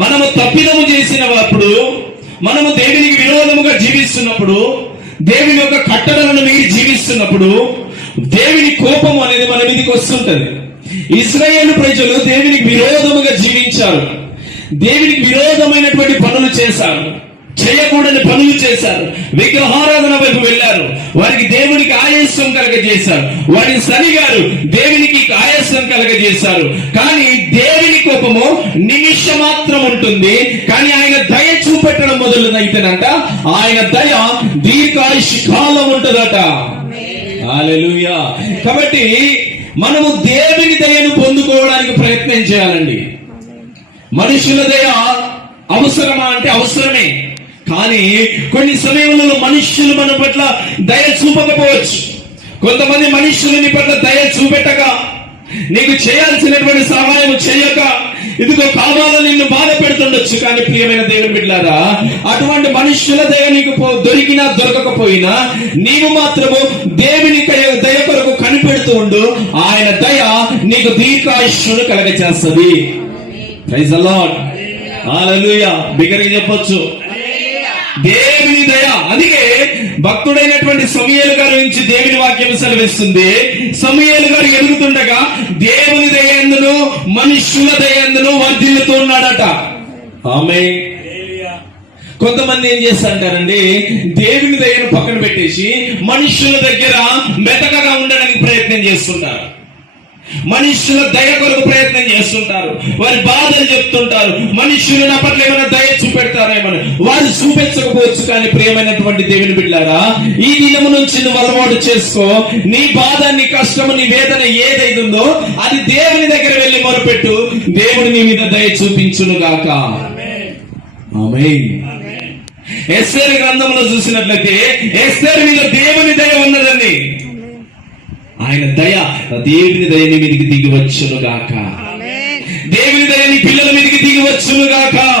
మనము తప్పిదము చేసినప్పుడు, మనము దేవునికి విరోధముగా జీవిస్తున్నప్పుడు, దేవుని యొక్క కట్టడలను మీరి జీవిస్తున్నప్పుడు దేవుని కోపం అనేది మన మీదకి వస్తుంటది. ఇశ్రాయేలు ప్రజలు దేవునికి విరోధముగా జీవించారు, దేవునికి విరోధమైనటువంటి పనులు చేశారు, చేయకూడని పనులు చేశారు, విగ్రహారాధన వైపు వెళ్ళారు, వారికి దేవునికి ఆయాసం కలగజేశారు, వారిని సరిగారు, దేవునికి ఆయాసం కలగజేశారు. కానీ దేవుని కోపము నిమిషం మాత్రం ఉంటుంది, కానీ ఆయన దయ చూపెట్టడం మొదలునైతేనంట ఆయన దయ దీర్ఘాయుష్య కాలం ఉంటుందట. హల్లెలూయా. కాబట్టి మనము దేవుని దయను పొందుకోవడానికి ప్రయత్నం చేయాలండి. మనుషుల దయ అవసరమా అంటే అవసరమే, కానీ కొన్ని సమయంలో మనుష్యులు మన పట్ల దయ చూపకపోవచ్చు. కొంతమంది మనుష్యులు నీ పట్ల దయ చూపెట్టక, నీకు చేయాల్సినటువంటి సహాయం చేయక, ఇదిగో కావాలని నిన్ను బాధ పెడుతుండొచ్చు. కానీ ప్రియమైన దేవుని బిడ్డలారా, అటువంటి మనుష్యుల దయ నీకు దొరికినా దొరకకపోయినా నీవు మాత్రము దేవుని దయ కొరకు కనిపెడుతూ ఉండు. ఆయన దయ నీకు దీర్ఘాయుష్యును కలగచేస్తుంది. Praise the lord. హల్లెలూయా. బిగ్గరగా చెప్పొచ్చు, దేవుని దయ. అందుకే భక్తుడైనటువంటి సమూయేలు గారి నుంచి దేవుని వాక్యం సెలవిస్తుంది, సమూయేలు గారు ఎదుగుతుండగా దేవుని దయ యందును మనుష్యుల దయ యందును వర్ధిల్లుతూ ఉన్నాడట. ఆమేన్. కొంతమంది ఏం చేస్తారంటారండి, దేవుని దయను పక్కన పెట్టేసి మనుష్యుల దగ్గర మెతకగా ఉండడానికి ప్రయత్నం చేస్తుంటారు, మనుష్యుల దయ కొరకు ప్రయత్నం చేస్తుంటారు, వారి బాధలు చెప్తుంటారు. మనుష్యులు నా పట్ల ఏమైనా దయ చూపెడతారేమని వారు చూపించకపోవచ్చు. కానీ ప్రియమైనటువంటి దేవుని బిడ్డలారా, ఈ దినము నుంచి నువ్వు అలవాటు చేసుకో. నీ బాధ, నీ కష్టము, నీ వేదన ఏదైతుందో అది దేవుని దగ్గర వెళ్ళి మొరపెట్టు. దేవుడు నీ మీద దయ చూపించును గాక. ఆమేన్. ఎస్తేరు గ్రంథంలో చూసినట్లయితే ఎస్తేరు మీద దేవుని దయ ఉన్నదని, ఆయన దయ, దేవుని దయ నీ మీదికి దిగి వచ్చును గాక. దేవుని దయ నీ పిల్లల మీదికి దిగి వచ్చును గాక.